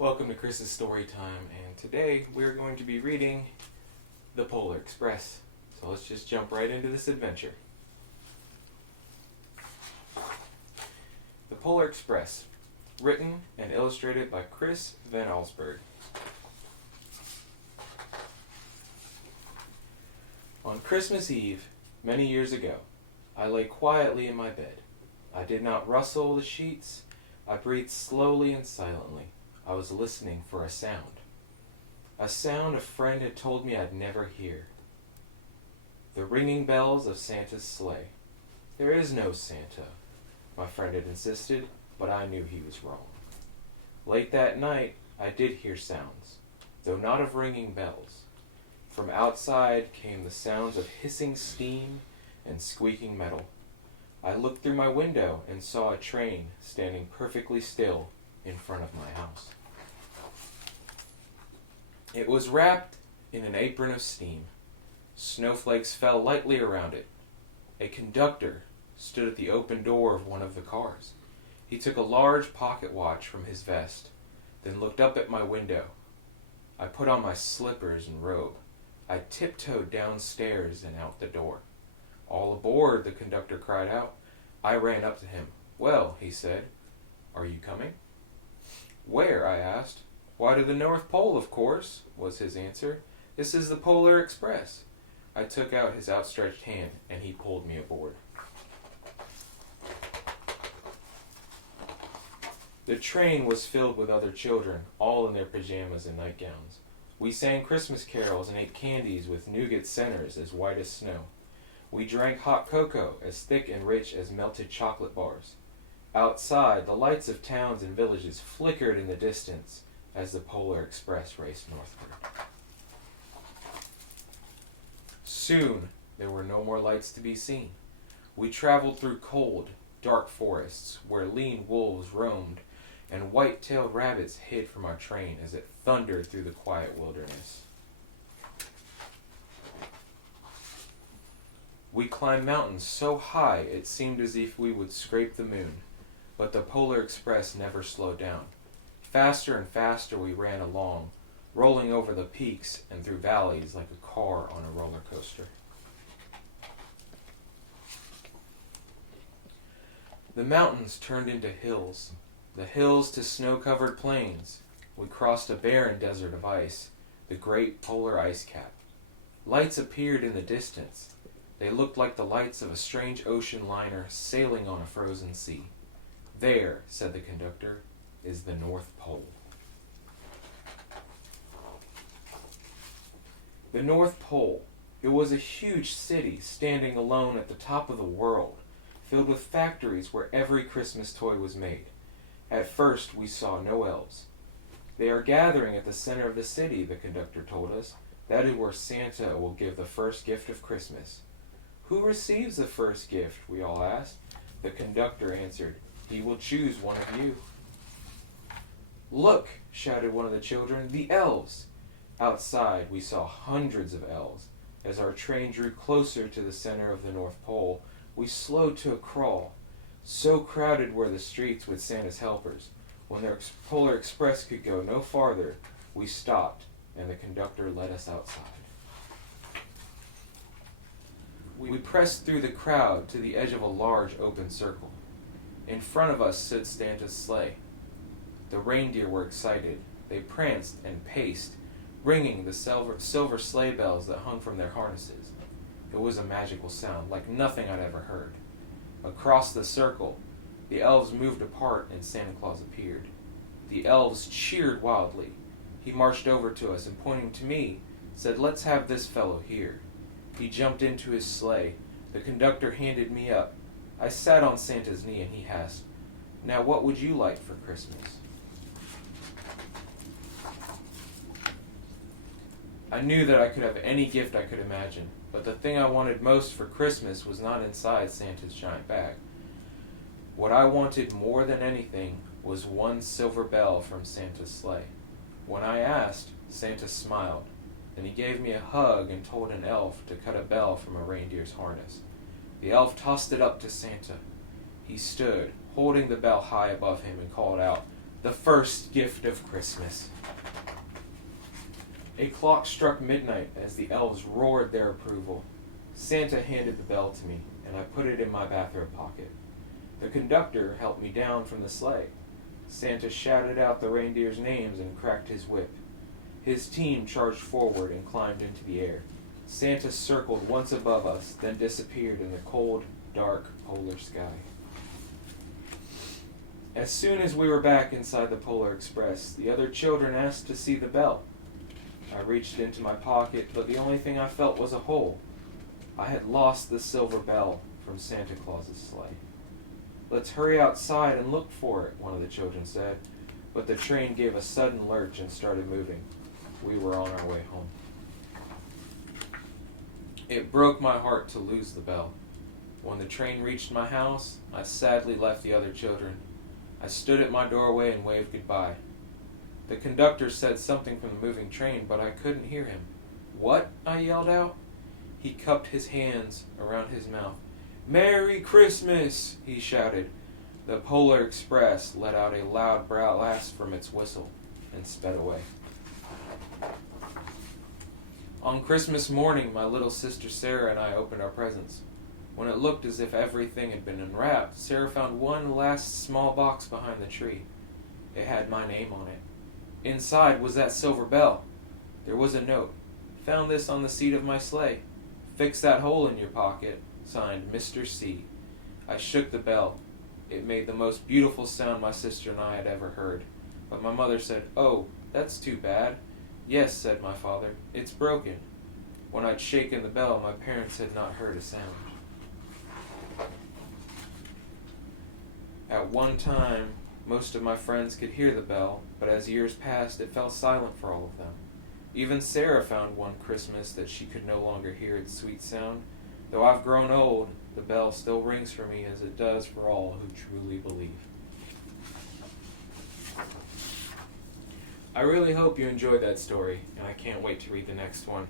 Welcome to Chris's Story Time, and today we're going to be reading The Polar Express. So let's just jump right into this adventure. The Polar Express, written and illustrated by Chris Van Allsburg. On Christmas Eve, many years ago, I lay quietly in my bed. I did not rustle the sheets. I breathed slowly and silently. I was listening for a sound a friend had told me I'd never hear. The ringing bells of Santa's sleigh. There is no Santa, my friend had insisted, but I knew he was wrong. Late that night, I did hear sounds, though not of ringing bells. From outside came the sounds of hissing steam and squeaking metal. I looked through my window and saw a train standing perfectly still in front of my house. It was wrapped in an apron of steam. Snowflakes fell lightly around it. A conductor stood at the open door of one of the cars. He took a large pocket watch from his vest, then looked up at my window. I put on my slippers and robe. I tiptoed downstairs and out the door. "All aboard," the conductor cried out. I ran up to him. "Well," he said, "are you coming?" "Where?" I asked. "Why, to the North Pole, of course," was his answer. "This is the Polar Express." I took out his outstretched hand, and he pulled me aboard. The train was filled with other children, all in their pajamas and nightgowns. We sang Christmas carols and ate candies with nougat centers as white as snow. We drank hot cocoa as thick and rich as melted chocolate bars. Outside, the lights of towns and villages flickered in the distance as the Polar Express raced northward. Soon, there were no more lights to be seen. We traveled through cold, dark forests where lean wolves roamed and white-tailed rabbits hid from our train as it thundered through the quiet wilderness. We climbed mountains so high it seemed as if we would scrape the moon, but the Polar Express never slowed down. Faster and faster we ran along, rolling over the peaks and through valleys like a car on a roller coaster. The mountains turned into hills, the hills to snow-covered plains. We crossed a barren desert of ice, the great polar ice cap. Lights appeared in the distance. They looked like the lights of a strange ocean liner sailing on a frozen sea. "There," said the conductor, "is the North Pole." The North Pole. It was a huge city standing alone at the top of the world, filled with factories where every Christmas toy was made. At first, we saw no elves. "They are gathering at the center of the city," the conductor told us. "That is where Santa will give the first gift of Christmas." "Who receives the first gift?" we all asked. The conductor answered, "He will choose one of you." "Look!" shouted one of the children, "the elves!" Outside, we saw hundreds of elves. As our train drew closer to the center of the North Pole, we slowed to a crawl. So crowded were the streets with Santa's helpers. When the Polar Express could go no farther, we stopped, and the conductor led us outside. We pressed through the crowd to the edge of a large open circle. In front of us stood Santa's sleigh. The reindeer were excited. They pranced and paced, ringing the silver sleigh bells that hung from their harnesses. It was a magical sound, like nothing I'd ever heard. Across the circle, the elves moved apart and Santa Claus appeared. The elves cheered wildly. He marched over to us and, pointing to me, said, "Let's have this fellow here." He jumped into his sleigh. The conductor handed me up. I sat on Santa's knee and he asked, "Now what would you like for Christmas?" I knew that I could have any gift I could imagine, but the thing I wanted most for Christmas was not inside Santa's giant bag. What I wanted more than anything was one silver bell from Santa's sleigh. When I asked, Santa smiled. Then he gave me a hug and told an elf to cut a bell from a reindeer's harness. The elf tossed it up to Santa. He stood, holding the bell high above him, and called out, The first gift of Christmas. A clock struck midnight as the elves roared their approval. Santa handed the bell to me, and I put it in my bathrobe pocket. The conductor helped me down from the sleigh. Santa shouted out the reindeers' names and cracked his whip. His team charged forward and climbed into the air. Santa circled once above us, then disappeared in the cold, dark polar sky. As soon as we were back inside the Polar Express, the other children asked to see the bell. I reached into my pocket, but the only thing I felt was a hole. I had lost the silver bell from Santa Claus's sleigh. "Let's hurry outside and look for it," one of the children said, but the train gave a sudden lurch and started moving. We were on our way home. It broke my heart to lose the bell. When the train reached my house, I sadly left the other children. I stood at my doorway and waved goodbye. The conductor said something from the moving train, but I couldn't hear him. "What?" I yelled out. He cupped his hands around his mouth. "Merry Christmas!" he shouted. The Polar Express let out a loud blast from its whistle and sped away. On Christmas morning, my little sister Sarah and I opened our presents. When it looked as if everything had been unwrapped, Sarah found one last small box behind the tree. It had my name on it. Inside was that silver bell. There was a note. "Found this on the seat of my sleigh. Fix that hole in your pocket. Signed, Mr. C." I shook the bell. It made the most beautiful sound my sister and I had ever heard. But my mother said, "Oh, that's too bad." "Yes," said my father, "it's broken." When I'd shaken the bell, my parents had not heard a sound. At one time, most of my friends could hear the bell, but as years passed, it fell silent for all of them. Even Sarah found one Christmas that she could no longer hear its sweet sound. Though I've grown old, the bell still rings for me as it does for all who truly believe. I really hope you enjoyed that story, and I can't wait to read the next one.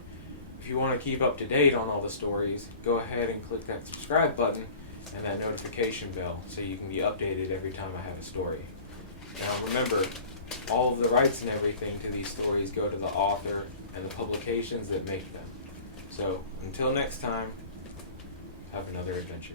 If you want to keep up to date on all the stories, go ahead and click that subscribe button and that notification bell so you can be updated every time I have a story. Now remember, all of the rights and everything to these stories go to the author and the publications that make them. So until next time, have another adventure.